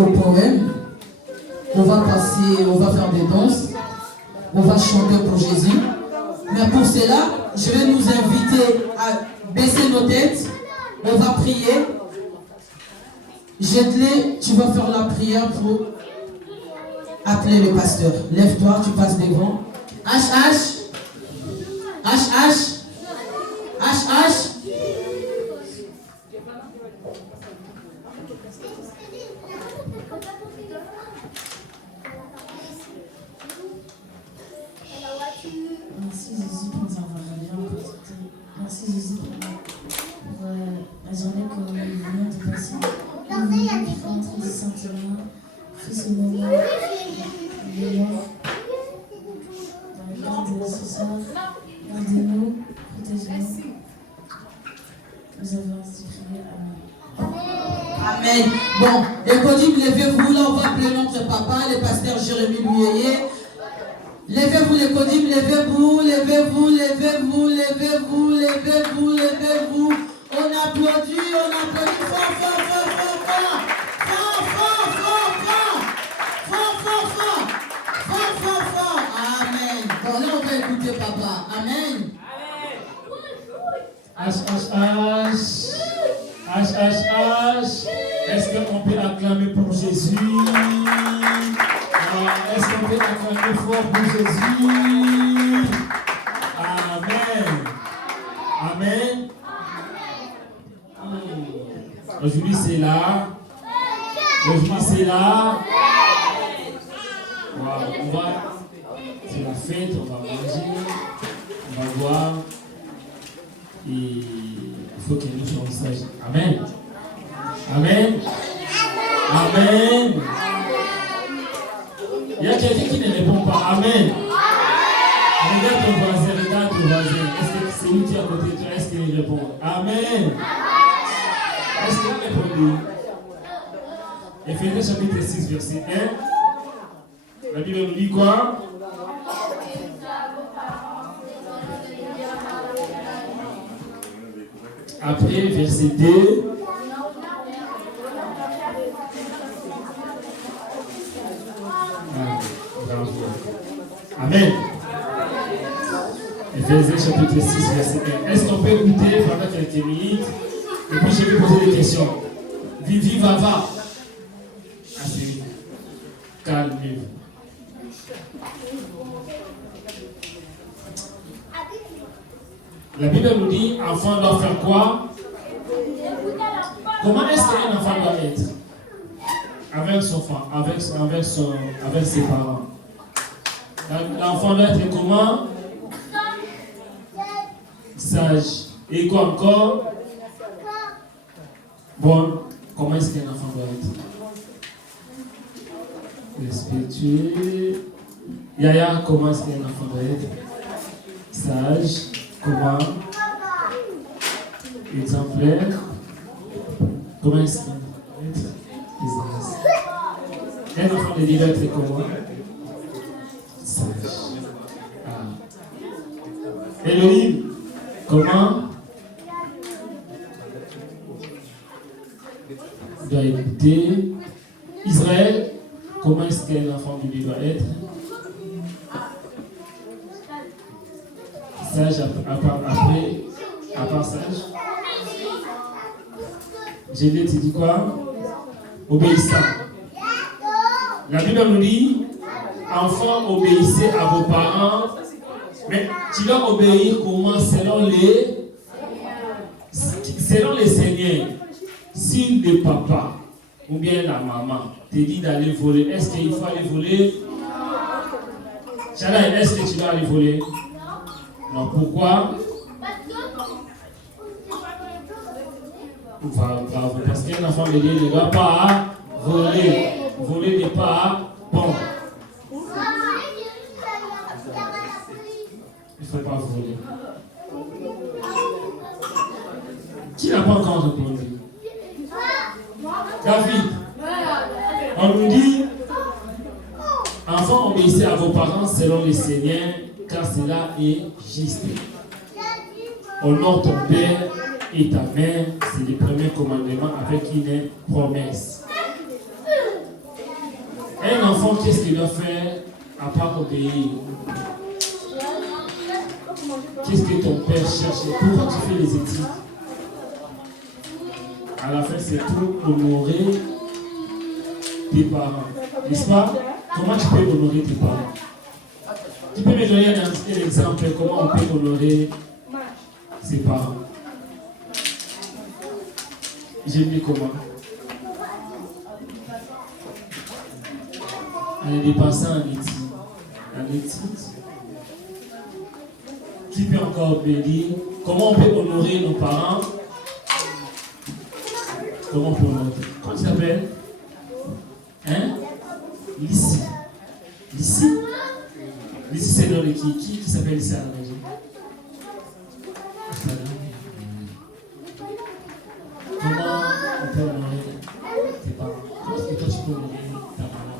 au poème. On va faire des danses. On va chanter pour Jésus. Mais pour cela, je vais nous inviter à baisser nos têtes. On va prier. Jette-les, tu vas faire la prière pour appeler le pasteur. Lève-toi, tu passes devant. H. Merci Jésus pour nous avoir réveillés. Merci Jésus pour la journée que nous venons de passer. Nous venons de du Saint-Seigneur. Fais ce moment de mort. Garde ce soir. Gardez-nous. Protégez-nous. Nous avons ainsi prié. Amen. Amen. Bon, les codimes, levez-vous. Là, on va appeler notre papa, le pasteur Jérémie Louyeye. Levez-vous les codimes, levez-vous. On applaudit fort. Amen. Bon, là, on va écouter papa. Amen. H. Est-ce qu'on peut acclamer pour Jésus? Est-ce qu'on peut acclamer fort pour Jésus? Amen. Aujourd'hui c'est là. C'est la fête, on va manger, on va boire. Et il faut que nous soyons sages. Amen. Il y a quelqu'un qui ne répond pas. Amen. Regarde ton voisin. Est-ce que c'est lui qui est à côté de toi? Est-ce qu'il répond? Amen. Est-ce qu'il a répondu? Éphésiens chapitre 6, verset 1. La Bible nous dit quoi? Après, verset 2. Amen. Éphésiens chapitre 6, verset 1. Est-ce qu'on peut écouter pendant quelques minutes? Et puis je vais poser des questions. Vivi, va. Asseyez-vous. Calmez-vous. La Bible nous dit, enfant doit faire quoi? Comment est-ce qu'un enfant doit être? Avec son enfant, avec ses parents. L'enfant doit être comment? Sage. Et quoi encore? Bon, comment est-ce qu'un enfant doit être? Respectueux. Yaya, comment est-ce qu'un enfant doit être? Sage. Comment? Exemplaire. Comment est-ce qu'il doit être? Un enfant de Dieu doit être comment? Sage. Elohim, comment? Doit écouter. Israël, comment est-ce qu'un enfant de Dieu doit être? Sage à part sage. J'ai tu dis quoi? Obéissant. La Bible nous dit, enfants, obéissez à vos parents, mais tu dois obéir comment? Selon les seigneurs. Si le papa ou bien la maman te dit d'aller voler, est-ce qu'il faut aller voler? Chala, est-ce que tu dois aller voler? Non, pourquoi? Bravo, parce qu'un enfant de Dieu ne doit pas voler. Voler n'est pas bon. Il ne faut pas voler. Qui n'a pas encore répondu? David, on nous dit, enfants, obéissez à vos parents selon les seigneurs, car cela est juste. Honore ton père et ta mère, c'est le premier commandement avec une promesse. Un enfant, qu'est-ce qu'il doit faire à part obéir? Qu'est-ce que ton père cherche? Pourquoi tu fais les études? À la fin, c'est pour honorer tes parents. N'est-ce pas? Comment tu peux honorer tes parents? Tu peux me donner un exemple comment on peut honorer ses parents? J'ai mis comment? En les dépensant en études. Qui peut encore me dire comment on peut honorer nos parents? Comment on peut honorer? Comment tu t'appelles? Hein? Lissi. Lissi? Lissi, c'est le qui s'appelle Lissi à la maison? Comment on peut honorer tes parents? Comment est-ce que toi tu peux honorer ta maman?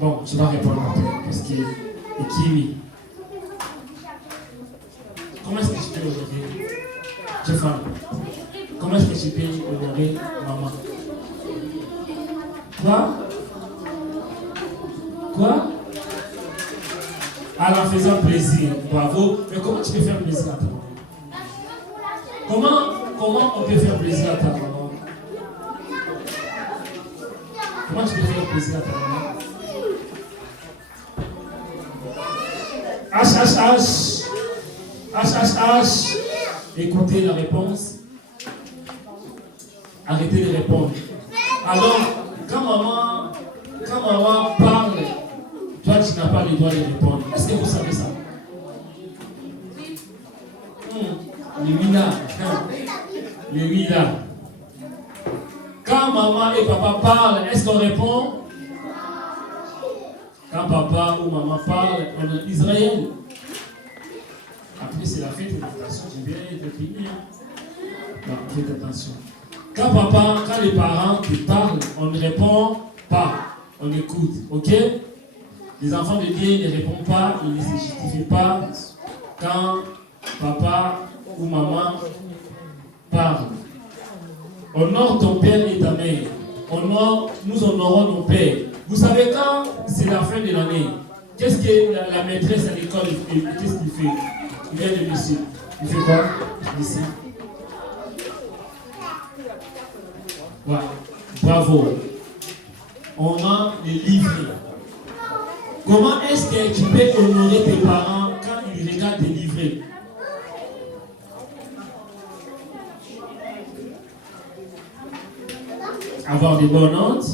Bon, je vais répondre parce que Kimi. Comment est-ce que je peux honorer Jeffan? Comment est-ce que je peux honorer maman? Quoi? En leur faisant plaisir, bravo. Mais comment tu peux faire plaisir à ta maman? Comment on peut faire plaisir à ta maman? Comment tu peux faire plaisir à ta maman? H. Écoutez la réponse. Arrêtez de répondre. Alors, quand maman parle, toi tu n'as pas le droit de répondre. Est-ce que vous savez ça? Le oui là. Quand maman et papa parlent, est-ce qu'on répond? Quand papa ou maman parle, on est Israël. Après, c'est la fête de l'invitation. Je viens de finir. Non, faites attention. Quand les parents te parlent, on ne répond pas. On écoute. Ok? Les enfants de Dieu ne répondent pas, ils ne se justifient pas quand papa ou maman parle. Honore ton père et ta mère. Nous honorons nos pères. Vous savez quand c'est la fin de l'année, qu'est-ce que la maîtresse à l'école fait? Qu'est-ce qu'il fait? Il vient de lycée. Il fait quoi? Lycée. Ouais. Bravo. On rend les livres. Comment est-ce que tu peux honorer tes parents quand ils regardent tes livrets? Avoir des bonnes notes.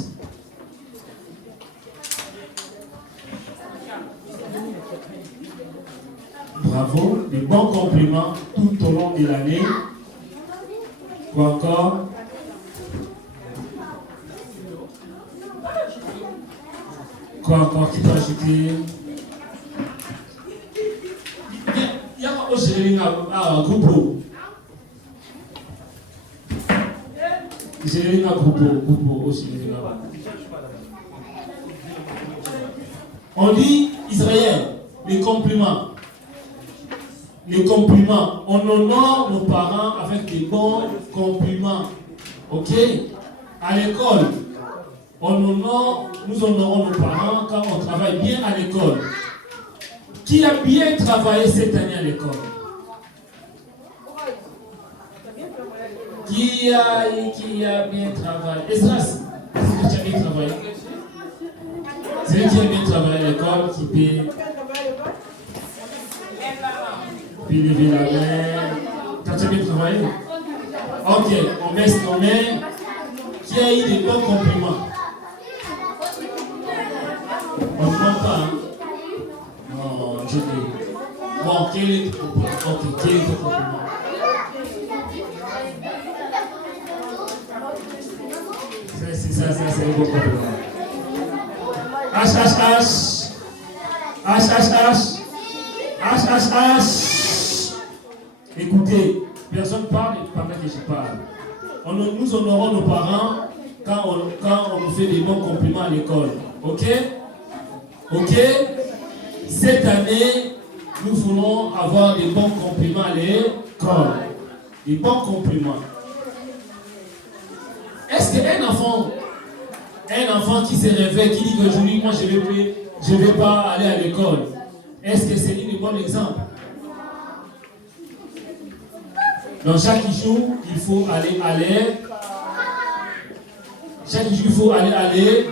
Bravo, des bons compliments tout au long de l'année. Quoi encore? Quoi encore? Qui peut ajouter? Il y a un groupe. J'ai un groupe aussi. On dit Israël, les compliments. Les compliments. On honore nos parents avec des bons compliments. Ok? À l'école, nous honorons nos parents quand on travaille bien à l'école. Qui a bien travaillé cette année à l'école? Qui a bien travaillé? Est-ce que tu as bien travaillé? C'est lui qui a bien travaillé à l'école qui peut. Puis lever la main. T'as bien travaillé? Ok, on baisse nos mains. Qui a eu des bons compliments? On ne demande pas, hein? Non, je dis. Bon, quel est ton compliment? Ok, quel est ton compliment? C'est un beau compliment. H. Écoutez, personne parle pendant que je parle. Nous honorons nos parents quand on nous fait des bons compliments à l'école. Ok? Cette année, nous voulons avoir des bons compliments à l'école. des bons compliments. Est-ce qu'un enfant qui se réveille, qui dit qu'aujourd'hui, moi je ne vais pas aller à l'école, est-ce que c'est un bon exemple? Donc chaque jour, il faut aller. Chaque jour, il faut aller.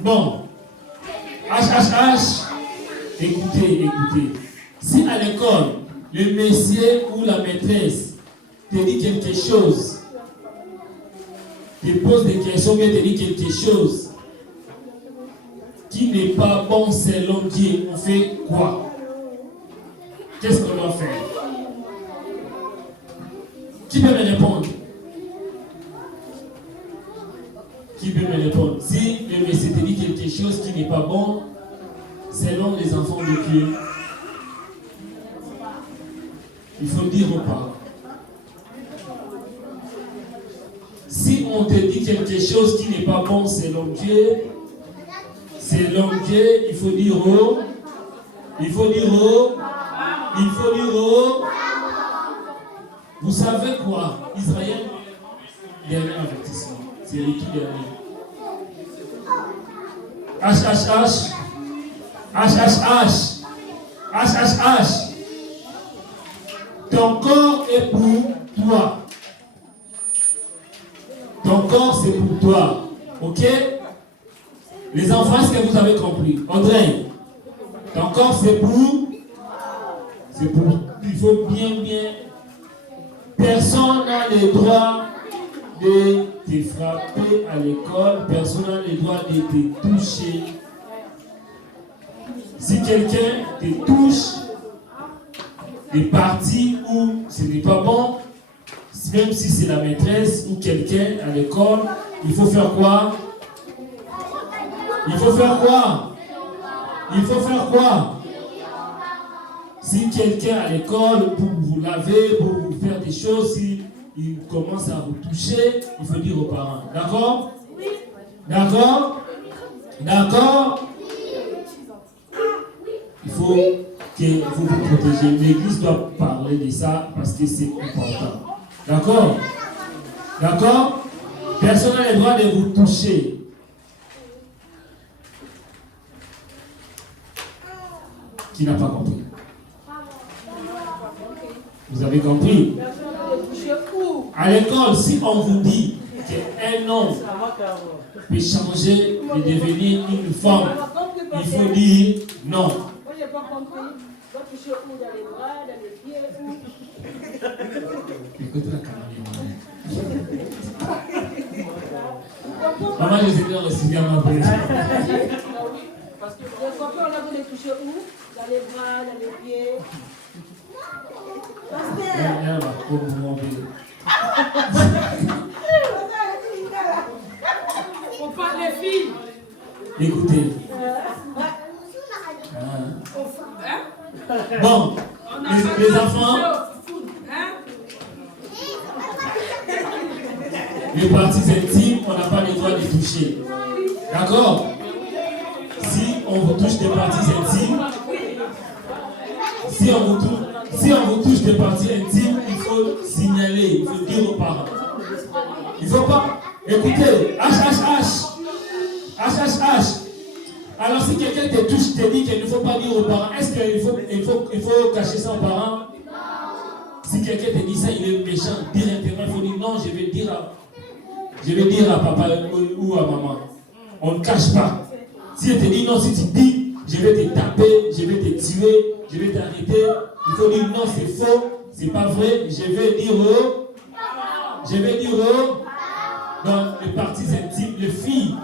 Bon. Écoutez. Si à l'école, le monsieur ou la maîtresse te dit quelque chose, te pose des questions, mais te dit quelque chose qui n'est pas bon selon Dieu, on fait quoi? Qu'est-ce qu'on doit faire? Qui peut me répondre? Qui peut me répondre? Si le monsieur te dit quelque chose qui n'est pas bon, selon les enfants de Dieu, il faut dire aux parents. Si on te dit quelque chose qui n'est pas bon selon Dieu, il faut dire aux. Vous savez quoi? Israël, dernier avertissement. C'est le tout dernier. H. Ton corps est pour toi. Ton corps, c'est pour toi. Ok? Les enfants, est-ce que vous avez compris? André, ton corps, c'est pour. Il faut bien. Personne n'a le droit de te frapper à l'école. Personne n'a le droit de te toucher. Si quelqu'un te touche, des parties où ce n'est pas bon, même si c'est la maîtresse ou quelqu'un à l'école, il faut faire quoi? Si quelqu'un à l'école, pour vous laver, pour vous faire des choses, si il commence à vous toucher, il faut dire aux parents. D'accord? Il faut vous protéger. L'église doit parler de ça parce que c'est important. D'accord? Personne n'a le droit de vous toucher. Qui n'a pas compris? Vous avez compris? À l'école, si on vous dit qu'un homme peut changer et devenir une femme, il faut dire non. Moi, je n'ai pas compris. Va toucher où? Dans les bras, dans les pieds, où? Écoute la caméra. Maman, je sais bien aussi bien ma belle. Parce que les copains, on a voulu les toucher où? Dans les bras, dans les pieds. Elle va commencer. On parle des filles. Écoutez. Bon, les enfants, les parties intimes, on n'a pas le droit de toucher. D'accord? Si on vous touche des parties intimes, si on vous touche des parties intimes, il faut signaler, il faut dire aux parents. Il ne faut pas. Écoutez, H. Alors si quelqu'un te touche, te dit qu'il ne faut pas dire aux parents, est-ce qu'il faut cacher ça aux parents? Si quelqu'un te dit ça, il est méchant, directement, il faut dire non, je vais dire à papa ou à maman. On ne cache pas. Si elle te dit non, si tu dis, je vais te taper, je vais te tuer, je vais t'arrêter, il faut dire non, c'est faux, c'est pas vrai, je vais dire dans les parties intimes, les filles,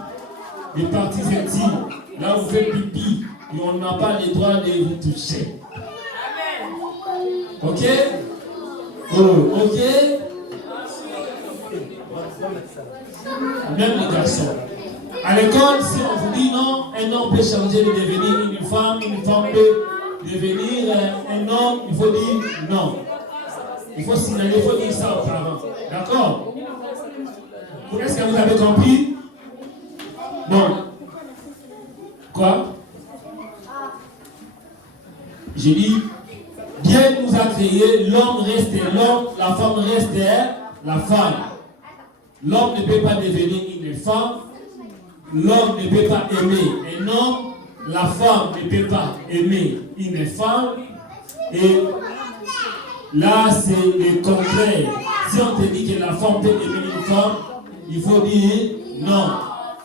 les parties intimes, là où vous faites pipi, et on n'a pas le droit de vous toucher. Ok? Ok? Même les garçons. À l'école, si on vous dit non, un homme peut changer de devenir une femme peut devenir un homme, il faut dire non. Il faut signaler, il faut dire ça aux parents. D'accord? Est-ce que vous avez compris? Bon. Quoi? J'ai dit, bien Dieu nous a créés, l'homme reste l'homme, la femme reste la femme. L'homme ne peut pas devenir une femme, l'homme ne peut pas aimer un homme, la femme ne peut pas aimer une femme. Et là, c'est le contraire. Si on te dit que la femme peut aimer une femme, il faut dire non.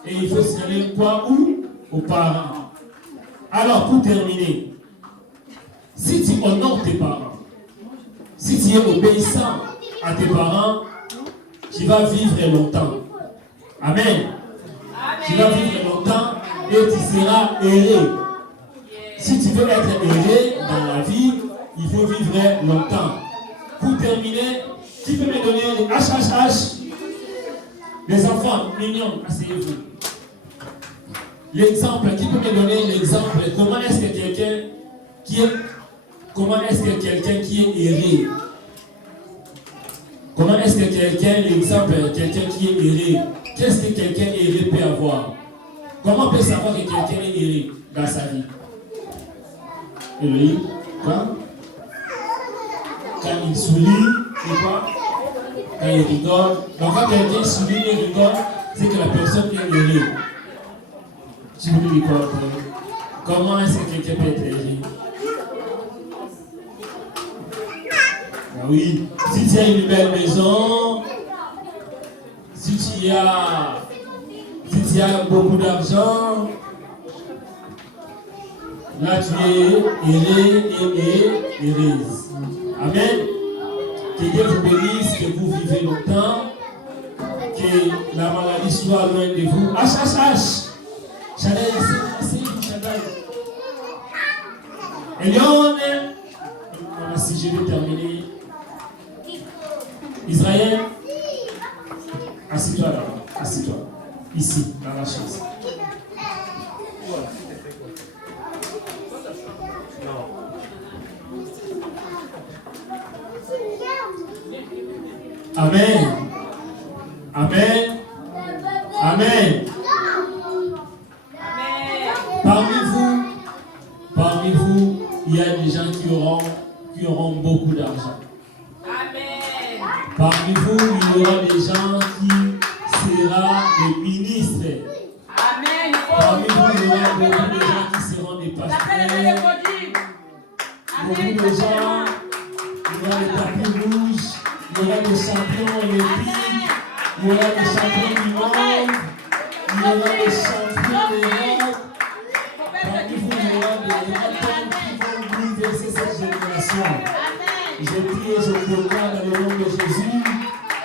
Et il faut signaler quoi où? Aux parents. Alors, pour terminer, si tu honores tes parents, si tu es obéissant à tes parents, tu vas vivre longtemps. Amen. Tu vas vivre longtemps et tu seras heureux. Si tu veux être heureux dans la vie, il faut vivre longtemps. Pour terminer, qui peut me donner les HHH? Les enfants mignons, asseyez-vous. L'exemple, qui peut me donner l'exemple? Comment est-ce que quelqu'un qui est heureux? Comment est-ce que l'exemple, quelqu'un qui est heureux, qu'est-ce que quelqu'un heureux peut avoir? Comment on peut savoir que quelqu'un est heureux dans sa vie? Elohim, quoi? Quand il sourit, c'est quoi? Quand il rigole. Donc quand quelqu'un sourit et rigole, c'est que la personne est heureuse. Tu veux lui dire comment est-ce que quelqu'un peut être heureux? Ah oui, si tu as une belle maison, si tu as beaucoup d'argent, là tu es heureux et heureuse. Amen. Que Dieu vous bénisse, que vous vivez longtemps, que la maladie soit loin de vous. HHH. Shaddai, c'est Shaddai. Elion, si je vais terminer. Israël, assis-toi là-bas, assis-toi, ici, dans la chaise. Amen. Amen. Amen. Parmi vous, il y a des gens qui auront beaucoup d'argent. Parmi vous, il y aura des gens qui seront des ministres. Amen. Parmi vous, il y aura beaucoup de gens qui seront des pasteurs. Beaucoup de gens, il y aura des tapis rouges, il y aura des champions olympiques, il y aura des champions du monde, il y aura des champions d'Europe. Parmi vous, il y aura des rattons qui vont bouleverser cette génération. Je prie et je proclame dans le nom de Jésus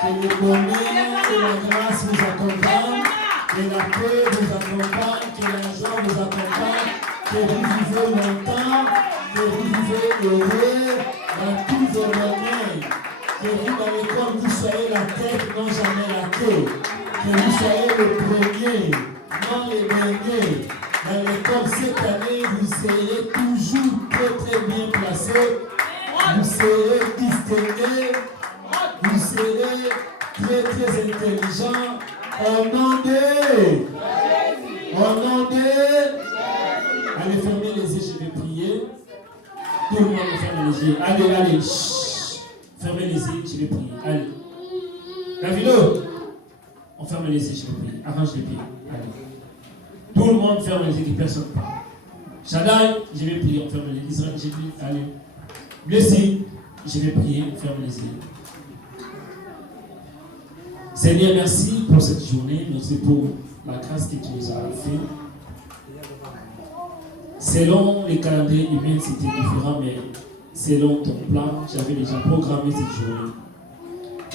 que le bonheur et la grâce vous accompagnent, que la paix vous accompagne, que la joie vous accompagne, que vous vivez longtemps, que vous vivez heureux dans tous vos domaines, que vous dans l'école vous soyez la tête, non jamais la queue, que vous soyez le premier, non le dernier. Dans l'école cette année, vous serez toujours très bien placés. Vous serez distingués, vous serez très intelligents au nom de. Allez, fermez les yeux, je vais prier. Tout le monde ferme les yeux. Allez, chut. Fermez les yeux, je vais prier. Allez. Davilo, on ferme les yeux, je vais prier. Arrange les pieds. Allez. Tout le monde ferme les yeux, que personne ne parle. Shaddai, je vais prier, on ferme les yeux. Israël, je vais allez. Blessé, je vais prier, ferme les yeux. Seigneur, merci pour cette journée, merci pour la grâce que tu nous as fait. Selon les calendriers humains, c'était différent, mais selon ton plan, j'avais déjà programmé cette journée.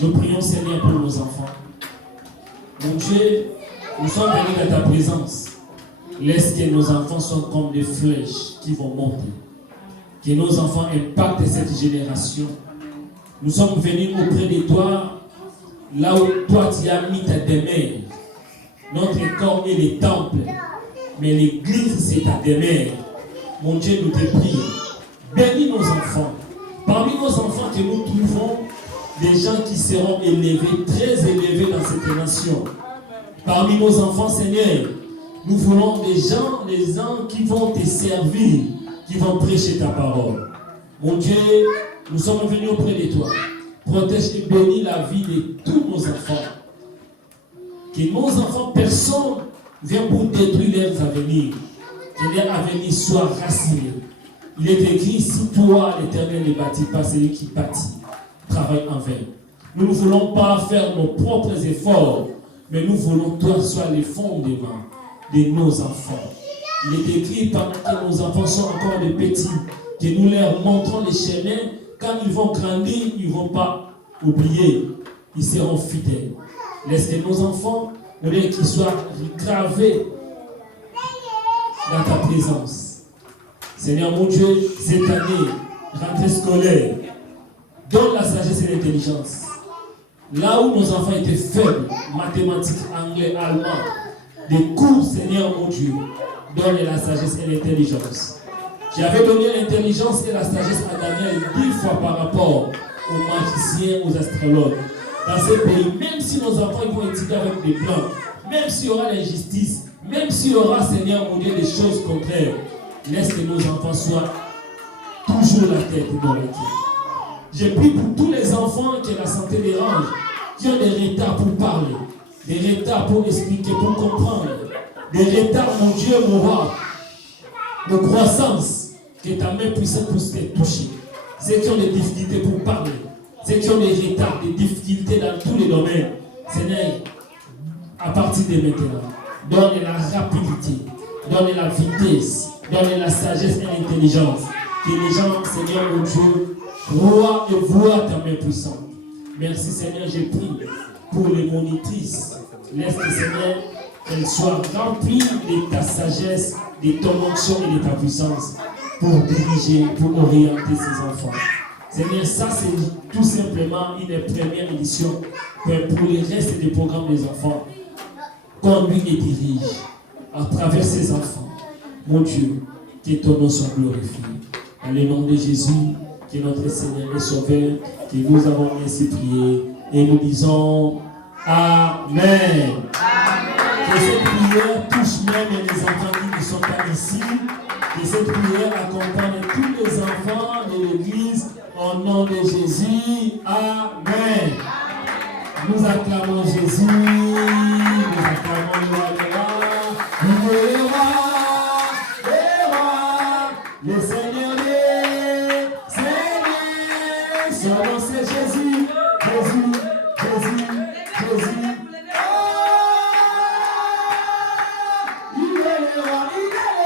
Nous prions, Seigneur, pour nos enfants. Mon Dieu, nous sommes venus dans ta présence. Laisse que nos enfants soient comme des flèches qui vont monter. Que nos enfants impactent cette génération. Nous sommes venus auprès de toi, là où toi tu as mis ta demeure. Notre corps est le temple, mais l'église c'est ta demeure. Mon Dieu, nous te prions. Bénis nos enfants. Parmi nos enfants que nous trouvons des gens qui seront élevés, très élevés dans cette nation. Parmi nos enfants, Seigneur, nous voulons des gens qui vont te servir, qui vont prêcher ta parole. Mon Dieu, nous sommes venus auprès de toi. Protège et bénis la vie de tous nos enfants. Que nos enfants, personne ne vient pour détruire leurs avenirs. Que leur avenir soit rassuré. Il est écrit, si toi, l'Éternel, ne bâtit pas, celui qui bâtit travaille en vain. Nous ne voulons pas faire nos propres efforts, mais nous voulons que toi sois le fondement de nos enfants. Il est écrit, pendant que nos enfants sont encore de petits, que nous leur montrons les chemins. Quand ils vont grandir, ils ne vont pas oublier. Ils seront fidèles. Laisse que nos enfants, qu'ils soient gravés dans ta présence. Seigneur mon Dieu, cette année, rentrée scolaire, donne la sagesse et l'intelligence. Là où nos enfants étaient faibles, mathématiques, anglais, allemand, des cours, Seigneur mon Dieu, donne la sagesse et l'intelligence. J'avais donné l'intelligence et la sagesse à Daniel 10 fois par rapport aux magiciens, aux astrologues. Dans ce pays, même si nos enfants vont étudier avec des plans, même s'il y aura l'injustice, même s'il y aura, Seigneur mon Dieu, des choses contraires, laisse que nos enfants soient toujours la tête dans le cœur. J'ai pris pour tous les enfants que la santé dérange, qui ont des retards pour parler, des retards pour expliquer, pour comprendre, des retards, mon Dieu, mon roi, de croissance, que ta main puissante puisse les toucher. Ceux qui ont des difficultés pour parler, ceux qui ont des retards, des difficultés dans tous les domaines, Seigneur, à partir de maintenant, donne la rapidité, donne la vitesse, donne la sagesse et l'intelligence. Que les gens, Seigneur mon Dieu, croient et voient ta main puissante. Merci Seigneur, j'ai prié pour les monitrices. Laisse que Seigneur, qu'elles soient remplies de ta sagesse, de ton onction et de ta puissance pour diriger, pour orienter ces enfants. Seigneur, ça c'est tout simplement une première édition pour le reste des programmes des enfants. Conduis et dirige à travers ces enfants. Mon Dieu, que ton nom soit glorifié. Dans le nom de Jésus, qui est notre Seigneur et Sauveur, que nous avons ainsi prié et nous disons Amen. Amen. Que cette prière touche même les enfants qui ne sont pas ici. Que cette prière accompagne tous les enfants de l'Église au nom de Jésus. Amen. Nous acclamons Jésus. Nous acclamons le roi des rois. Le Seigneur des Seigneurs. Son nom c'est Jésus. Jésus, Jésus, Jésus. Il est le roi, il est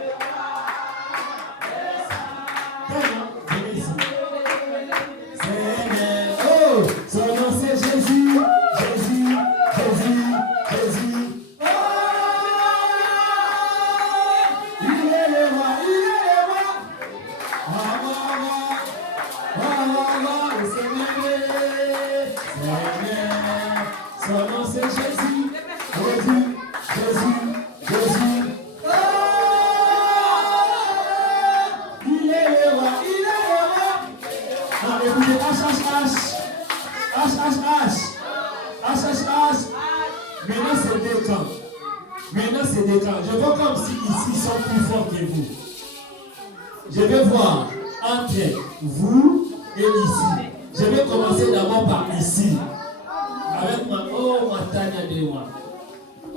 le roi. Seigneur, oh, son nom c'est Jésus, Jésus, Jésus, Jésus. Oh, il est le roi, il est le roi. Le Seigneur, Seigneur, son nom c'est Jésus, Jésus, Jésus, Jésus. Oh, il est le roi, il est le roi. Écoutez, H. Maintenant c'est deux camps. Maintenant c'est deux camps. Je vois comme si ici sont plus forts que vous. Je vais voir entre vous et ici. Je vais commencer d'abord par ici. Avec ma Tania de moi.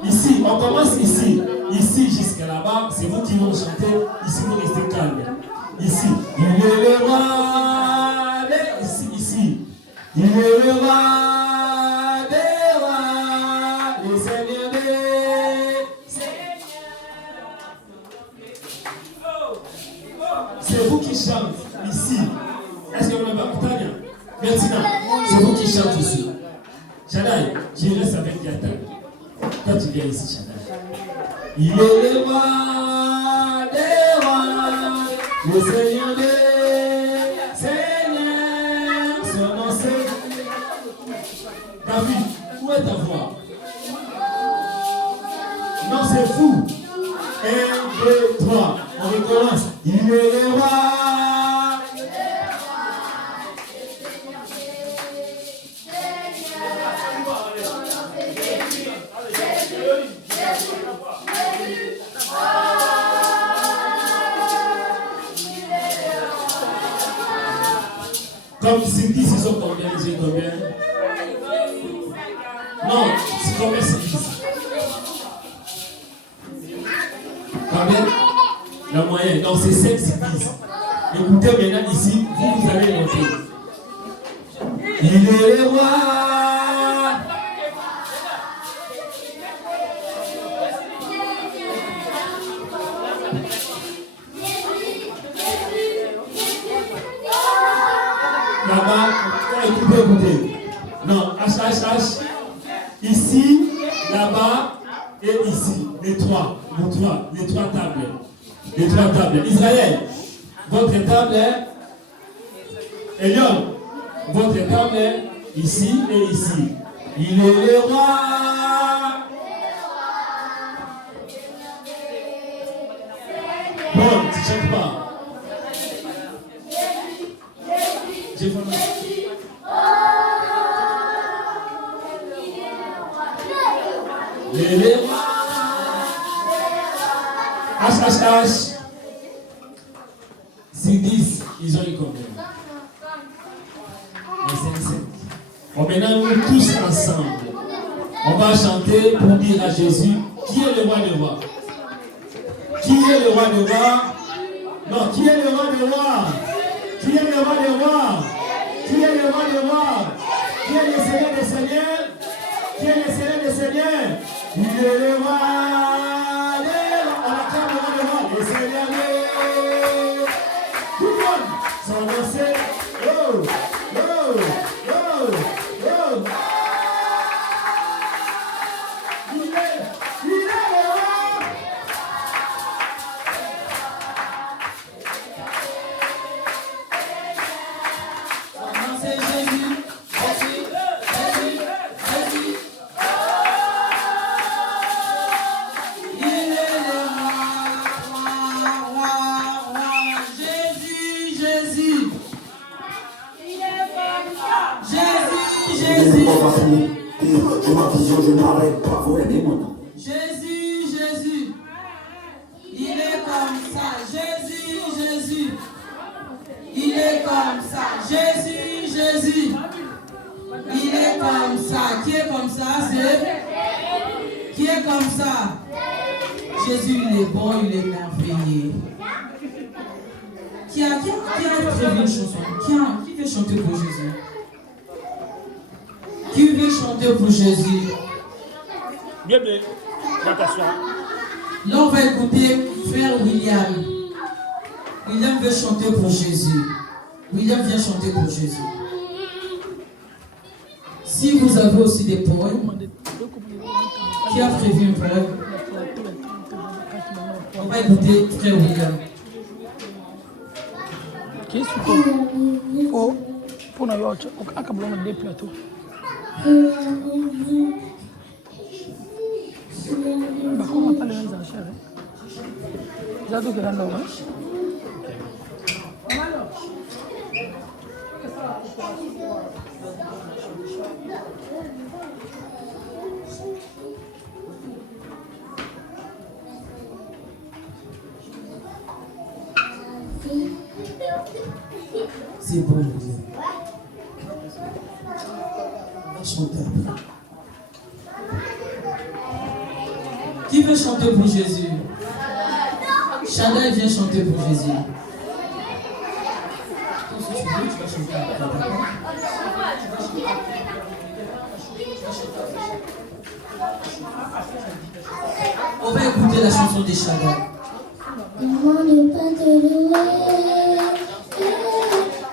Ici, on commence ici. Ici jusqu'à là-bas, c'est vous qui vont chanter. Ici, vous restez calme. Ici, il est le roi. Ici. Il est le roi des rois, le Seigneur des Seigneurs. C'est vous qui chantez ici. Est-ce que vous l'avez entendu? Maintenant, c'est vous qui chantez ici. Shadai, je reste avec Yata. Toi, tu viens ici, Shadai. Il est le roi des rois, le Seigneur des Seigneurs. Son nom c'est David. Où est ta voix? Non, c'est fou. 1, 2, 3. On recommence. Il est le roi. Donc, c'est 10, ils sont combien? Ils ont combien? Non, c'est combien c'est 10? Combien? La moyenne. Donc, c'est 5, c'est 10. Écoutez maintenant ici, vous allez noter. Il est le roi. Là-bas, écoutez. Non, H. Ici, là-bas et ici. Les trois tables. Les trois tables. Israël, votre table est. Elion, votre table est ici et ici. Il est le roi. Bon, tu ne chantes pas. J'ai fait les rois. H. C'est 10. Ils ont eu combien? Les 5. Bon, maintenant, nous tous ensemble, on va chanter pour dire à Jésus qui est le roi des rois. Qui est le roi des rois? Non, qui est le roi des rois? Qui est le roi des rois? Qui est le roi des rois? Qui est le Seigneur des seigneurs? Qui est le Seigneur des seigneurs? Il est le roi des rois. On acclame le roi des rois. Le Seigneur des... Tout le monde. Son nom c'est... Oh. Il est le roi. C'est Jésus. Il est le roi. Jésus. Jésus. Je m'avision, je n'arrête pas, vous aimez mon nom. Jésus. Il est comme ça. Jésus. Il est comme ça. Jésus. Il est comme ça. Qui est comme ça? C'est... Qui est comme ça? Jésus, il est bon, il est merveilleux. Qui a prévu une chanson? Qui veut chanter pour Jésus? Qui veut chanter pour Jésus? Bien, attention. Là, on va écouter frère William. William veut chanter pour Jésus. William vient chanter pour Jésus. Si vous avez aussi des poèmes, qui a prévu un poème? On va écouter frère William. Qui est pour des plateaux. Comment pas les enchères? J'adore que l'on a. C'est bon, William. On va chanter après. Qui veut chanter pour Jésus? Chanda vient chanter pour Jésus. Si tu veux, tu vas chanter après. On va écouter la chanson des Chanda. Comment ne pas te louer?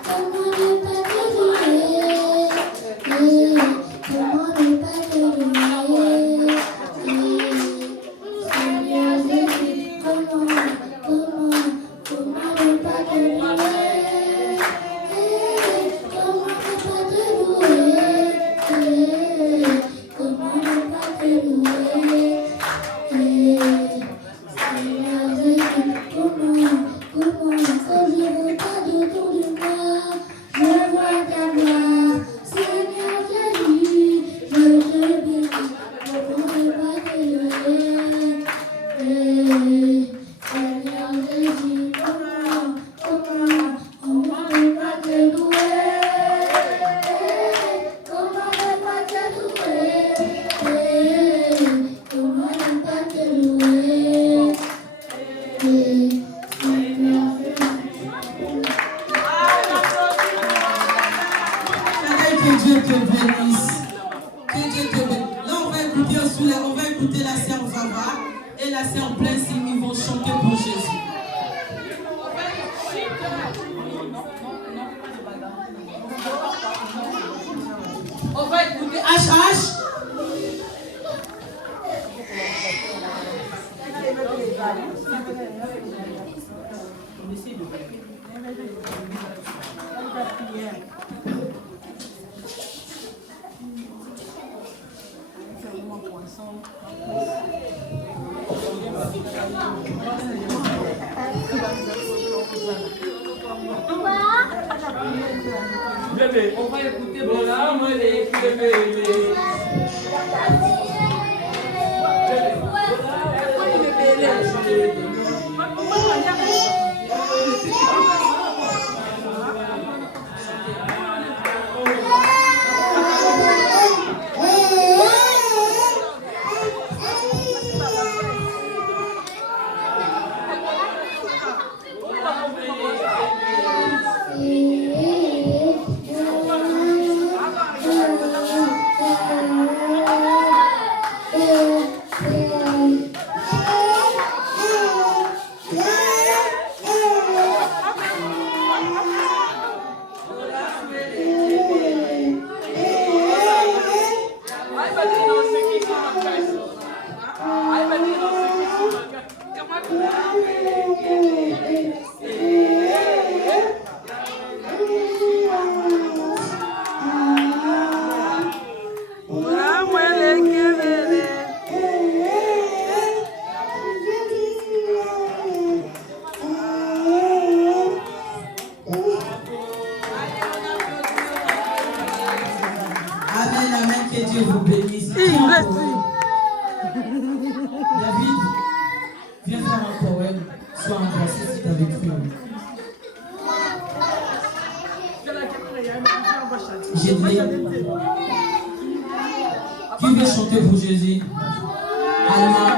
Comment ne pas te louer? Comment ne pas te louer? Seigneur Jésus, comment ne pas te louer? Comment ne pas te louer? Comment ne pas te louer? Seigneur Que Dieu te bénisse. Que Dieu te bénisse. Là, on va écouter la sœur Vava et la sœur Blaise. Ils vont chanter pour Jésus. On va écouter HH. Bébé, on va écouter voilà, moi les Qui veut chanter pour Jésus? Allemand.